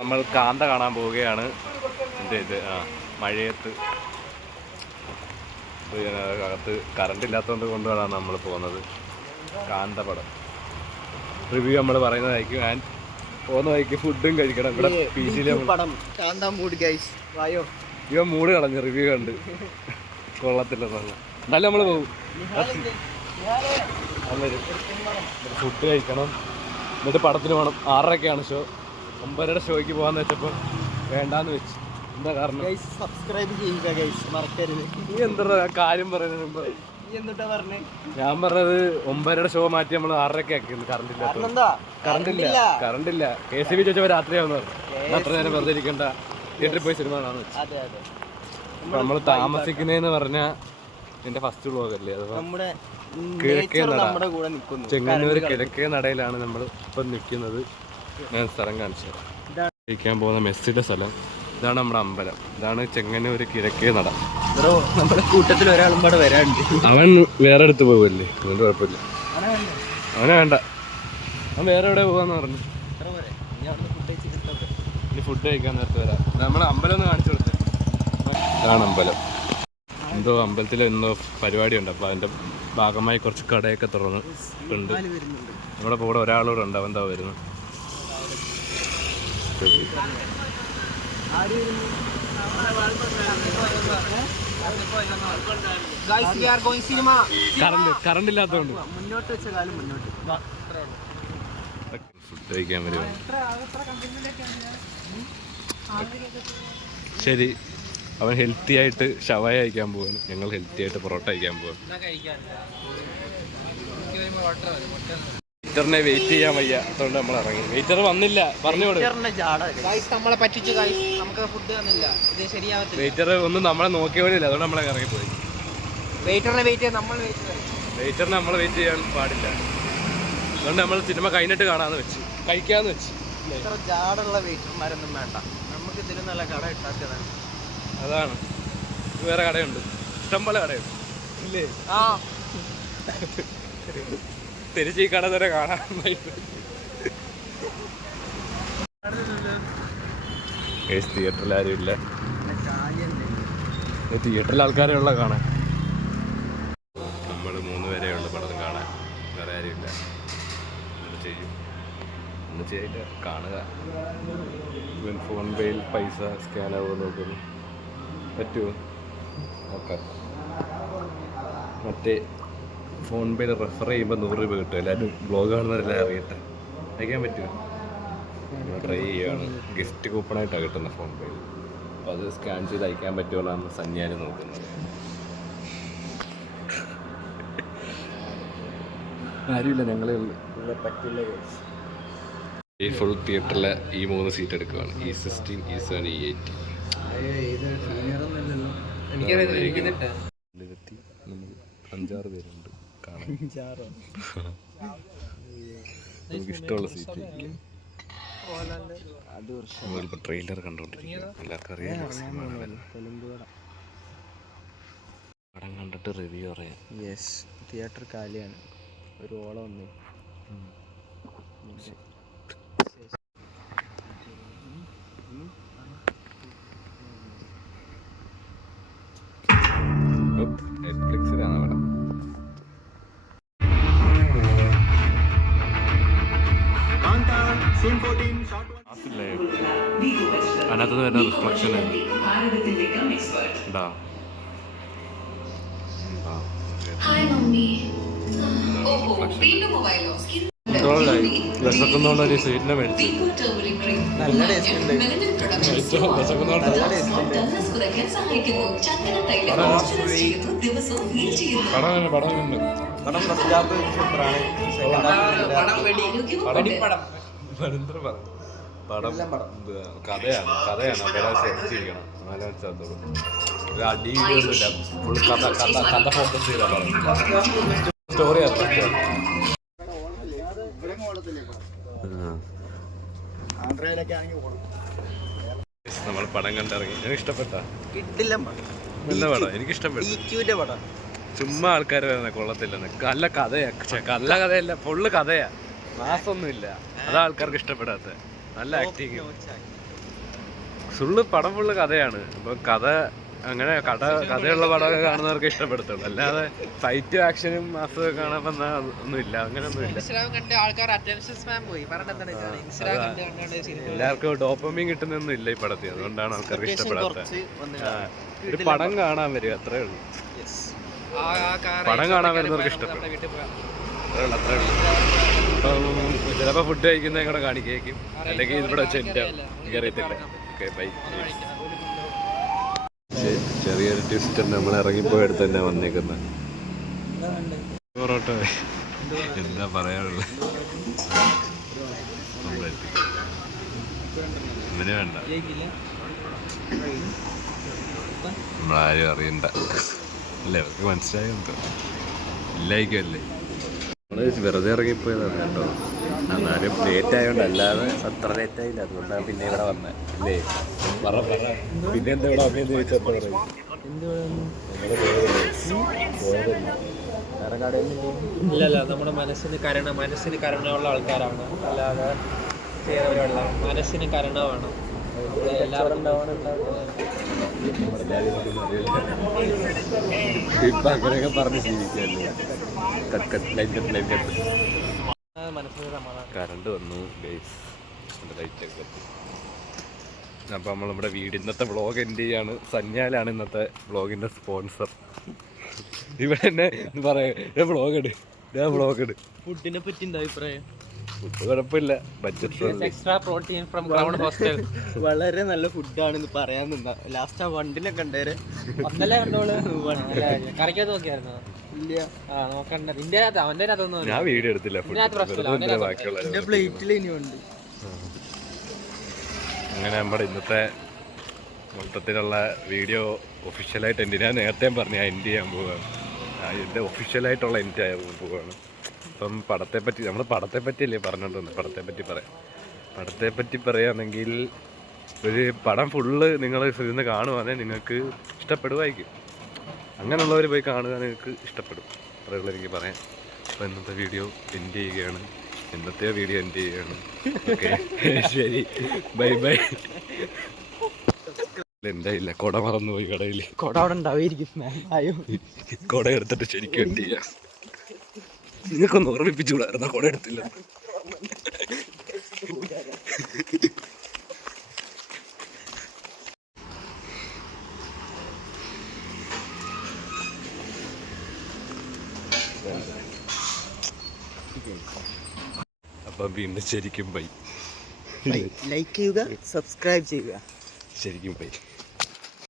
നമ്മൾ കാന്ത കാണാൻ പോവുകയാണ്. ഇത് മഴയത്ത് അകത്ത് കറണ്ട് ഇല്ലാത്തതുകൊണ്ട് കൊണ്ടാണ് നമ്മൾ പോകുന്നത്. കാന്ത പടം റിവ്യൂ നമ്മൾ പറയുന്നതായിരിക്കും. ഞാൻ പോകുന്ന വഴിക്ക് ഫുഡും കഴിക്കണം. ഇവിടെ പി ജിയിലെ ഇവ മൂഡ് കളഞ്ഞു റിവ്യൂ കണ്ട് കൊള്ളത്തില്ലെന്നുള്ള. എന്നാലും നമ്മൾ പോകും. ഫുഡ് കഴിക്കണം, എന്നിട്ട് പടത്തിന് പോകണം. 6:30ക്കാണ് ഷോ. 9:30 ഷോയ്ക്ക് പോകാന്ന് വെച്ചപ്പോൾ വേണ്ടാന്ന് വെച്ചു. എന്താ കാരണം? സബ്സ്ക്രൈബ് ചെയ്യുക ഗൈസ്, മറക്കരുത്. നീ എന്താ കാര്യം പറയുന്നത്? ഞാൻ പറഞ്ഞത് 9:30 ഷോ മാറ്റി നമ്മൾ 6:30 ആക്കിയിരുന്നു. കറണ്ടില്ല. KCB ചോദിച്ചപ്പോൾ രാത്രിയാവുന്ന പറഞ്ഞു. അത്ര നേരം വെറുതെ ഇരിക്കണ്ട, തിയേറ്ററിൽ പോയി സിനിമ കാണാന്ന് വെച്ചു. നമ്മൾ താമസിക്കുന്നതെന്ന് പറഞ്ഞാൽ എന്റെ ഫസ്റ്റ് വ്ലോഗ് അല്ലേ, അഥവാ കിഴക്കേ നട, ചെങ്ങന്നൂര് കിഴക്കേ നടയിലാണ് നമ്മൾ ഇപ്പം നിൽക്കുന്നത്. ഞാൻ സ്ഥലം കാണിച്ചു കഴിക്കാൻ പോകുന്ന മെസ്സിന്റെ സ്ഥലം. ഇതാണ് നമ്മുടെ അമ്പലം. ഇതാണ് ചെങ്ങന്നൂര് കിഴക്കേ നട. നമ്മുടെ കൂട്ടത്തിൽ ഒരാളും കൂടെ വരാനുണ്ട്. അവൻ വേറെ അടുത്ത് പോകുമല്ലേ, അതുകൊണ്ട് കുഴപ്പമില്ല. അവനെ വേണ്ട, അവൻ വേറെ എവിടെ പോകാന്ന് പറഞ്ഞു. ഇനി ഫുഡ് കഴിക്കാൻ നേരത്തെ വരാം. നമ്മളെ അമ്പലം ഒന്ന് കാണിച്ചു കൊടുത്തേ. ഇതാണ് അമ്പലം. എന്തോ അമ്പലത്തിൽ എന്തോ പരിപാടി ഉണ്ട്. അപ്പോൾ അതിൻ്റെ ഭാഗമായി കുറച്ച് കടയൊക്കെ തുറന്നിട്ടുണ്ട്. നമ്മുടെ കൂടെ ഒരാളൂടെ ഉണ്ട്. അവൻ എന്താ വരുന്നു. കറണ്ട് ഇല്ലാത്തതുകൊണ്ട് ഫുഡ് കഴിക്കാൻ വരുവാണ്. ശരി, അവൻ ഹെൽത്തി ആയിട്ട് ഷവായ കഴിക്കാൻ പോവാണ്. ഞങ്ങൾ ഹെൽത്തി ആയിട്ട് പൊറോട്ട കഴിക്കാൻ പോവാണ്. വെയിറ്ററിനെ വെയിറ്റ് ചെയ്യാൻ വയ്യ, അതുകൊണ്ട് നമ്മൾ ഇറങ്ങി. വെയിറ്റർ വന്നില്ല, പറഞ്ഞോട്. നമ്മളെ പറ്റിച്ചു, നമുക്ക് ഫുഡ് തന്നില്ല. ഇത് ശരിയാവത്തില്ല. വെയിറ്റർ ഒന്നും നമ്മളെ നോക്കിയ പോലില്ല, അതുകൊണ്ട് നമ്മളെ ഇറങ്ങിപ്പോയി. വെയിറ്ററിനെ വെയിറ്റ് വെയിറ്ററിനെ നമ്മൾ വെയിറ്റ് ചെയ്യാൻ പാടില്ല. അതുകൊണ്ട് നമ്മൾ സിനിമ കഴിഞ്ഞിട്ട് കാണാന്ന് വെച്ച്, കഴിക്കാന്ന് വെച്ച്. ഇത്ര ജാടുള്ള വെയിറ്റർമാരൊന്നും വേണ്ട, നമുക്ക് ഇതിലും നല്ല കട ഇട്ടാത്തതാണ്. അതാണ്, വേറെ കടയുണ്ട്, ഇഷ്ടംപോലെ കടയുണ്ട് ഇല്ലേ? തിരിച്ച് ഈ കട തന്നെ കാണാൻ. തിയേറ്ററിൽ ആരും ഇല്ല. തിയേറ്ററിൽ ആൾക്കാരുള്ള കാണാൻ. നമ്മൾ 3 പേരേ ഉള്ളു പടം കാണാൻ, വേറെ ആരും ഇല്ല. ഒന്നും ചെയ്യില്ല, കാണുക. ഫോൺ പേയിൽ പൈസ സ്കാൻ ആവുമോ നോക്കുന്നു. പറ്റുമോ നോക്കാം. മറ്റേ ഫോൺ പേയിൽ റെഫർ ചെയ്യുമ്പോൾ 100 രൂപ കിട്ടും. എല്ലാവരും ബ്ലോഗ് കാണുന്നവരെല്ലാം അറിയട്ടെ. അയക്കാൻ പറ്റുമോ? ട്രൈ ചെയ്യുകയാണ്. ഗിഫ്റ്റ് കൂപ്പണായിട്ടാണ് കിട്ടുന്നത് ഫോൺ പേയിൽ. അപ്പോൾ അത് സ്കാൻ ചെയ്ത് അയക്കാൻ പറ്റുമോന്നാണ് സന്യാനി നോക്കുന്നത്. ആരുമില്ല, ഞങ്ങളേ ഉള്ളൂ. പറ്റില്ല. ഈ ഫുൾ തിയേറ്ററിലെ ഈ 3 സീറ്റ് എടുക്കുകയാണ്. E16, E7, E80. നമ്മൾ 5-6 പേരുണ്ട് കാണാൻ. നമുക്ക് ഇഷ്ടമുള്ള സീറ്റ്. നമ്മളിപ്പോൾ ട്രെയിലർ കണ്ടുകൊണ്ടിരിക്കുക. എല്ലാവർക്കും അറിയാം പടം കണ്ടിട്ട് റിവ്യൂ പറയാം. യെസ്, തിയേറ്റർ കാലിയാണ്. ഒരു ഓളം വന്നു. നെറ്റ്ഫ്ലിക്സിലാണ് പടം. അതിനകത്ത് വരുന്ന റിഫ്ലക്ഷൻ ഉണ്ടാ. വിശക്കുന്നുള്ള ഒരു സീറ്റിനെ മേടിച്ചു. നല്ല ടേസ്റ്റ് ഉണ്ട്. പടം കഥയാണ് അഭിലാഷിക്കണം. എന്നാലും വെച്ചാത്തോളൂ. ഒരു അടിയൊന്നുമില്ല, ഫുൾ കഥ ഫോക്കസ് ചെയ്താണ്. സ്റ്റോറി നമ്മൾ പടം കണ്ടിറങ്ങി. എനിക്ക് ഇഷ്ടപ്പെട്ട നല്ല പടം. എനിക്ക് ഇഷ്ടപ്പെട്ടു. ചുമ്മാ ആൾക്കാർ വരുന്ന കൊള്ളത്തില്ലെന്ന്. നല്ല കഥയാ. നല്ല കഥയല്ല, ഫുള്ള് കഥയാ. മാസൊന്നുമില്ല. അതാ ആൾക്കാർക്ക് ഇഷ്ടപ്പെടാത്ത. നല്ല ആക്ടിങ്. ഫുള്ള് പടം ഫുള്ള് കഥയാണ്. അപ്പൊ അങ്ങനെ കഥയുള്ള പടമൊക്കെ കാണുന്നവർക്ക് ഇഷ്ടപ്പെടുത്തുള്ളൂ. അല്ലാതെ ഫൈറ്റും ആക്ഷനും മാസമൊക്കെ കാണാൻ ഒന്നുമില്ല, അങ്ങനെയൊന്നുമില്ല. എല്ലാവർക്കും ഡോപ്പമീൻ കിട്ടുന്നൊന്നും ഇല്ല ഈ പടത്തിൽ, അതുകൊണ്ടാണ് ആൾക്കാർക്ക് ഇഷ്ടപ്പെടാത്തത്. ഒരു പടം കാണാൻ വരിക, അത്രേ ഉള്ളൂ. പടം കാണാൻ വരുന്നവർക്ക് ഇഷ്ടപ്പെടും, അത്രേ ഉള്ളൂ. ഇപ്പം ചിലപ്പോൾ ഫുഡ് കഴിക്കുന്നതും കൂടെ കാണിക്കേക്കും, അല്ലെങ്കിൽ ഇവിടെ വെച്ച് എൻ്റെ അറിയത്തില്ല. Okay, by. ചെറിയൊരു ട്വിസ്റ്റ് നമ്മൾ ഇറങ്ങിപ്പോയെടുത്ത് തന്നെ വന്നേക്കുന്നത്. പൊറോട്ട എന്താ പറയാനുള്ളത്, ഇവന് വേണ്ട, നമ്മളാരും അറിയണ്ട അല്ലേ, അവർക്ക് മനസ്സിലായുണ്ടോ? ഇല്ലായിരിക്കുമല്ലേ, നമ്മൾ വെറുതെ ഇറങ്ങിപ്പോയതാണ് കേട്ടോ. എന്നാലും ലേറ്റ് ആയതുകൊണ്ട്, അല്ലാതെ അത്ര ലേറ്റ് ആയില്ല, അതുകൊണ്ടാണ് പിന്നെ ഇവിടെ വന്നത് അല്ലേ. പിന്നെ എന്താ ഇവിടെ അമ്മയെന്ന് ചോദിച്ചപ്പോൾ പറയും ഇല്ലല്ല, നമ്മുടെ മനസ്സിന് കരുണയുള്ള ആൾക്കാരാണ്, അല്ലാതെ ചെയ്തവരല്ല. മനസ്സിന് കരുണ വേണം, എല്ലാവരും ഇപ്പൊ അങ്ങനെയൊക്കെ പറഞ്ഞ് ജീവിക്കല്ലേ. കറണ്ട് വന്നു ഗൈസ്, ലൈറ്റൊക്കെ കത്തി. അപ്പോൾ നമ്മളിവിടെ ഇന്നത്തെ വ്ളോഗ് എൻഡ് ചെയ്യാണ്. സന്യാലാണ് ഇന്നത്തെ വ്ളോഗിൻ്റെ സ്പോൺസർ. ഇവിടെ തന്നെ പറയാ വ്ളോഗ് ഇട്. ഫുഡിനെ പറ്റി എന്താ അഭിപ്രായം? ഫുഡ് കുഴപ്പമില്ല, budget extra protein from crown hostel. വളരെ നല്ല ഫുഡാണെന്ന് പറയാൻ നിന്നാ. ലാസ്റ്റ് ആ വണ്ടിലൊക്കെ ഉണ്ടായത് ഒന്നല്ലേ കണ്ടോളൂ. കറിക്കകത്ത് നോക്കിയായിരുന്നോ? ഇല്ല, നോക്കണ്ട. ഞാൻ വീഡിയോ എടുത്തില്ല, പ്ലേറ്റിൽ ഇനിയുണ്ട്. അങ്ങനെ നമ്മുടെ ഇന്നത്തെ മൊത്തത്തിലുള്ള വീഡിയോ ഒഫീഷ്യലായിട്ട് ഞാൻ നേരത്തെ പറഞ്ഞു ഞാൻ എൻഡ് ചെയ്യാൻ പോവുകയാണ്. എൻ്റെ ഒഫീഷ്യലായിട്ടുള്ള എൻഡ് ചെയ്യാൻ പോവുകയാണ്. അപ്പം നമ്മൾ പടത്തെപ്പറ്റിയല്ലേ പറഞ്ഞോണ്ടിരുന്നത്, പടത്തെപ്പറ്റി പറയുകയാണെങ്കിൽ, ഒരു പടം ഫുള്ള് നിങ്ങൾ ഇരുന്ന് കാണുവാണെങ്കിൽ നിങ്ങൾക്ക് ഇഷ്ടപ്പെടുമായിരിക്കും. അങ്ങനെയുള്ളവർ പോയി കാണുക, നിങ്ങൾക്ക് ഇഷ്ടപ്പെടും. അത്രയുള്ളൂ എനിക്ക് പറയാം. അപ്പോൾ ഇന്നത്തെ വീഡിയോ എൻഡ് ചെയ്യുകയാണ്. ഓക്കെ, ശരി, ബൈ. എൻ്റെ ഇല്ല, കുട മറന്നുപോയി കടയിൽ. കുട അവിടെ ഉണ്ടാവുമായിരിക്കും. കുട എടുത്തിട്ട് ശരിക്കും എൻഡ് ചെയ്യാം. നിങ്ങൾക്കൊന്ന് ഓർമ്മിപ്പിച്ചുകൂടായിരുന്നോ കുട എടുത്തില്ല? അപ്പം വീണ്ടും ശരിക്കും ബൈ. ലൈക്ക് ചെയ്യുക, സബ്സ്ക്രൈബ് ചെയ്യുക. ശരിക്കും ബൈ.